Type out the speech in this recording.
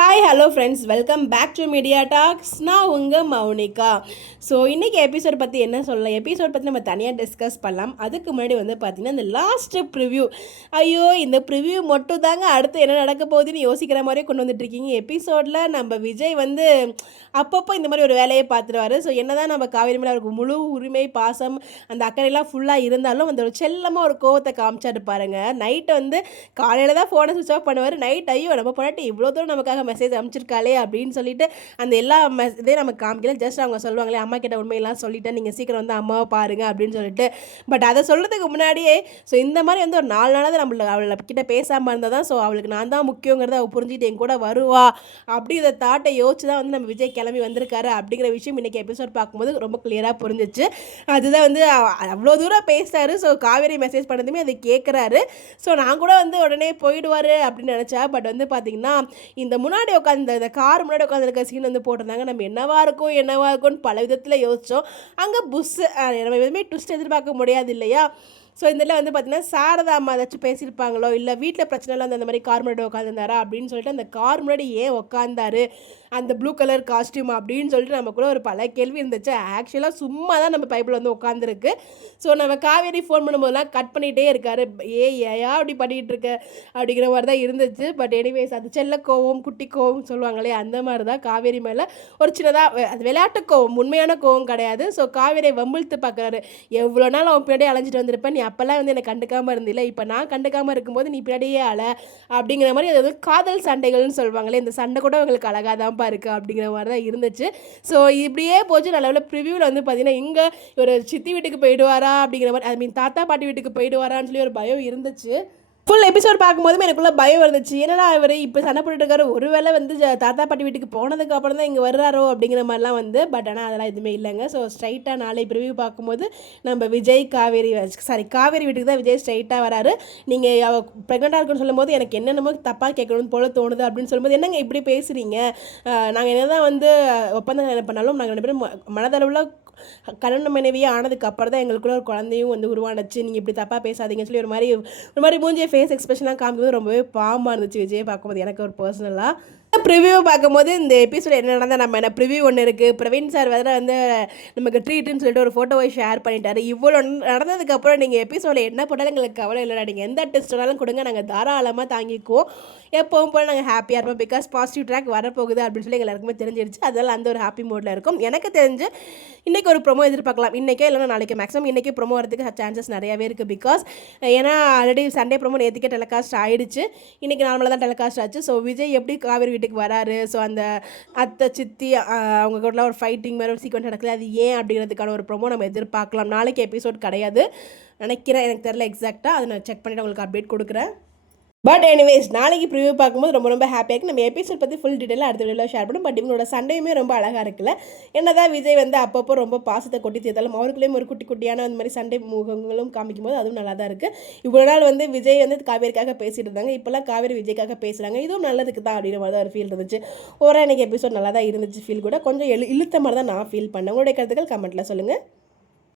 Hi hello friends, welcome back to Media Talks. நான் உங்கள் Mounika. So இன்றைக்கி எபிசோட் பற்றி என்ன சொல்லலாம், எபிசோட் பற்றி நம்ம தனியாக டிஸ்கஸ் பண்ணலாம். அதுக்கு முன்னாடி பார்த்திங்கன்னா இந்த லாஸ்ட்டு ப்ரிவ்யூ, ஐயோ இந்த ப்ரிவ்யூ மட்டும் தாங்க அடுத்து என்ன நடக்க போகுதுன்னு யோசிக்கிற மாதிரியே கொண்டு வந்துட்டுருக்கீங்க. எபிசோடில் நம்ம விஜய் அப்பப்போ இந்த மாதிரி ஒரு வேலையை பார்த்துருவார். ஸோ என்ன தான் நம்ம காவேரி மேலே அவருக்கு முழு உரிமை பாசம் அந்த அக்கறையெல்லாம் ஃபுல்லாக இருந்தாலும் அந்த ஒரு செல்லமாக ஒரு கோவத்தை காமிச்சாரு பாருங்க. நைட்டு காலையில் தான் ஃபோனை சுவிச் ஆஃப் பண்ணுவார். நைட் ஐயோ நம்ம பொண்ணாட்டி இவ்வளோ தூரம் நமக்காக மெசேஜ் அனுப்பிச்சிருக்காளே அப்படின்னு சொல்லிட்டு அந்த எல்லா இதே நமக்கு காமிக்கல. ஜஸ்ட் அவங்க சொல்லுவாங்களே அம்மா கிட்ட உண்மையெல்லாம் சொல்லிட்டேன், நீங்கள் சீக்கிரம் அம்மாவை பாருங்க அப்படின்னு சொல்லிட்டு. பட் அதை சொல்கிறதுக்கு முன்னாடியே ஸோ இந்த மாதிரி ஒரு 4 நாளாவது அவளை கிட்ட பேசாமல் இருந்தால் தான் ஸோ அவளுக்கு நான் தான் முக்கியங்கிறத அவள் புரிஞ்சுட்டு என் கூட வருவா அப்படிங்கிற தாட்டை யோசிச்சு தான் நம்ம விஜய் கிளம்பி வந்திருக்காரு அப்படிங்கிற விஷயம் இன்றைக்கி எபிசோட் பார்க்கும்போது ரொம்ப கிளியராக புரிஞ்சிச்சு. அதுதான் அவ்வளோ தூரம் பேசுகிறாரு. ஸோ காவேரி மெசேஜ் பண்ணதுமே அதை கேட்குறாரு. ஸோ நான் கூட உடனே போயிடுவார் அப்படின்னு நினச்சா. பட் பார்த்திங்கன்னா இந்த முன்னாடி உட்காந்து இந்த கார் முன்னாடி உட்காந்துருக்க சீன் போட்டிருந்தாங்க. நம்ம என்னவா இருக்கும்னு பல விதத்தில் யோசித்தோம். அங்கே நம்ம எதுவுமே ட்விஸ்ட் எதிர்பார்க்க முடியாது இல்லையா. ஸோ இதில் பார்த்திங்கன்னா சாரதா அம்மா ஏதாச்சும் பேசியிருப்பாங்களோ, இல்லை வீட்டில் பிரச்சனைலாம் அந்த மாதிரி கார் முன்னாடி உட்காந்துருந்தாரா அப்படின்னு சொல்லிட்டு அந்த கார் முன்னாடி ஏன் உட்காந்தாரு அந்த ப்ளூ கலர் காஸ்டியூம் அப்படின்னு சொல்லிட்டு நமக்குள்ள ஒரு பல கேள்வி இருந்துச்சு. ஆக்சுவலாக சும்மா தான் நம்ம பைப்பில் உட்காந்துருக்கு. ஸோ நம்ம காவேரி ஃபோன் பண்ணும்போதெல்லாம் கட் பண்ணிகிட்டே இருக்காரு. ஏயா அப்படி பண்ணிகிட்டு இருக்க அப்படிங்கிற மாதிரி தான் இருந்துச்சு. பட் எனிவேஸ் அது செல்ல கோவம் குட்டி கோவம் சொல்லுவாங்களே அந்த மாதிரி தான் காவேரி மேலே ஒரு சின்னதாக அது விளையாட்டு கோவம், உண்மையான கோவம் கிடையாது. ஸோ காவேரியை வம்பிழுத்து பார்க்குறாரு. எவ்வளோ நாள் அவன் பின்னாடியே அலைஞ்சிட்டு வந்திருப்பேன், நீ அப்போல்லாம் என்னை கண்டுக்காமல் இருந்தில்ல, இப்போ நான் கண்டுக்காமல் இருக்கும்போது நீ பின்னாடியே அப்படிங்கிற மாதிரி அது காதல் சண்டைகள்னு சொல்லுவாங்களே, இந்த சண்டை கூட அவங்களுக்கு அழகாக தான் இருக்குது அப்படிங்கிற மாதிரி தான் இருந்துச்சு. ஸோ இப்படியே போச்சு. நல்ல ப்ரிவியூவில் பார்த்தீங்கன்னா இங்கே ஒரு சித்தி வீட்டுக்கு போயிடுவாரா அப்படிங்கிற மாதிரி, ஐ மீன் தாத்தா பாட்டி வீட்டுக்கு போயிடுவாரான்னு சொல்லி ஒரு பயம் இருந்துச்சு. ஃபுல் எபிசோட் பார்க்கும்போதுமே எனக்குள்ள பயம் இருந்துச்சு. என்னடா இவர் இப்போ சண்டை போட்டுட்டு இருக்காரு, ஒருவேளை தாத்தா பாட்டி வீட்டுக்கு போனதுக்கு அப்புறம் தான் இங்கே வர்றாரோ அப்படிங்கிற மாதிரிலாம் பட் ஆனால் அதெல்லாம் எதுவுமே இல்லைங்க. ஸோ ஸ்ட்ரைட்டாக நாளை ப்ரிவியூ பார்க்கும்போது நம்ம விஜய் காவேரி வீட்டுக்கு தான் விஜய் ஸ்ட்ரைட்டாக வராரு. நீங்கள் அவள் ப்ரெக்னெண்ட்டாக இருக்குன்னு சொல்லும்போது எனக்கு என்னென்னமோ தப்பாக கேட்கணும்னு போல தோணுது அப்படின்னு சொல்லும்போது, என்னங்க இப்படி பேசுகிறீங்க, நாங்கள் என்ன தான் ஒப்பந்தம் என்ன பண்ணாலும் நாங்கள் 2 பேரும் மனதளவில் கல்யாண மனைவியே ஆனதுக்கு அப்புறம் தான் எங்களுக்குள்ள ஒரு குழந்தையும் உருவானுச்சு, நீங்கள் இப்படி தப்பாக பேசாதீங்கன்னு சொல்லி ஒரு மாதிரி மூஞ்சிய ஃபேஸ் எக்ஸ்பிரஷன்லாம் காமிக்கும்போது ரொம்பவே பாவமாக இருந்துச்சு விஜய் பார்க்கும்போது எனக்கு ஒரு பர்சனலாக. ப்ரிவியூ பார்க்கும்போது இந்த எபிசோட் என்ன நடந்தால் நம்ம என்ன ப்ரிவியூ ஒன்று இருக்குது. பிரவீன் சார் நமக்கு ட்ரீட்டுன்னு சொல்லிட்டு ஒரு ஃபோட்டோவை ஷேர் பண்ணிட்டாரு. இவ்வளோ நடந்ததுக்கப்புறம் நீங்கள் எபிசோடில் என்ன போட்டாலும் எங்களுக்கு கவலை இல்லைடா, நீங்கள் எந்த டெஸ்ட் வேணாலும் கொடுங்க, நாங்கள் தாராளமாக தாங்கிக்குவோம், எப்பவும் போல் நாங்கள் ஹாப்பியாக இருப்போம், பிகாஸ் பாசிட்டிவ் ட்ராக் வரப்போகுது அப்படின்னு சொல்லி எல்லாருக்குமே தெரிஞ்சிருச்சு. அதனால் அந்த ஒரு ஹாப்பி மோடில் இருக்கும். எனக்கு தெரிஞ்சு இன்றைக்கி ஒரு ப்ரொமோ எதிர்பார்க்கலாம். இன்றைக்கே இல்லைனா நாளைக்கு, மேக்ஸிமம் இன்றைக்கி ப்ரொமோ வரதுக்கு சான்சஸ் நிறையாவே இருக்குது. பிகாஸ் ஏன்னா ஆல்ரெடி சண்டே ப்ரொமோ நேற்றுக்கே டெலிகாஸ்ட் ஆகிடுச்சு, இன்றைக்கி நார்மலாக தான் டெலிகாஸ்ட் ஆச்சு. ஸோ விஜய் எப்படி காவேரி வீட்டுக்கு வராரு, ஸோ அந்த அத்தை சித்தி அவங்க கூடலாம் ஒரு ஃபைட்டிங் மாதிரி ஒரு சீக்வன்ஸ் நடக்குது, அது ஏன் அப்படிங்கிறதுக்கான ஒரு ப்ரொமோ நம்ம எதிர்பார்க்கலாம். நாளைக்கு எபிசோட் கிடையாது நினைக்கிறேன், எனக்கு தெரியல எக்ஸாக்டாக, அதை நான் செக் பண்ணிவிட்டு உங்களுக்கு அப்டேட் கொடுக்குறேன். பட் எனிவேஸ் நாளைக்கு ப்ரிவியூ பார்க்கும்போது ரொம்ப ஹாப்பியாக இருக்குது. நம்ம எபிசோட் பற்றி ஃபுல் டீட்டெயிலாக அடுத்த வீடியோவில் ஷேர் பண்ணும். பட் இவங்களோட சண்டையுமே ரொம்ப அழகாக இருக்குல்ல. என்னதான் விஜய் அப்பப்போ ரொம்ப பாசத்தை கொட்டி தீர்த்தாலும் அவருக்குள்ளேயும் ஒரு குட்டியான அந்த மாதிரி சண்டை முகங்களும் காமிக்கும் போது அதுவும் நல்லா தான் இருக்குது. இவ்வளோ நாள் விஜய் காவேரிக்காக பேசிட்டு இருந்தாங்க, இப்போல்லாம் காவேரி விஜய்க்காக பேசுகிறாங்க, இதுவும் நல்லதுக்கு தான் அப்படிங்கிற மாதிரி தான் ஒரு ஃபீல் இருந்துச்சு. எனக்கு எபிசோட் நல்லா தான் இருந்துச்சு. ஃபீல் கூட கொஞ்சம் இழுத்த மாதிரி தான் நான் ஃபீல் பண்ணேன். உங்களுடைய கருத்துக்கள் கமெண்ட்டில் சொல்லுங்கள்.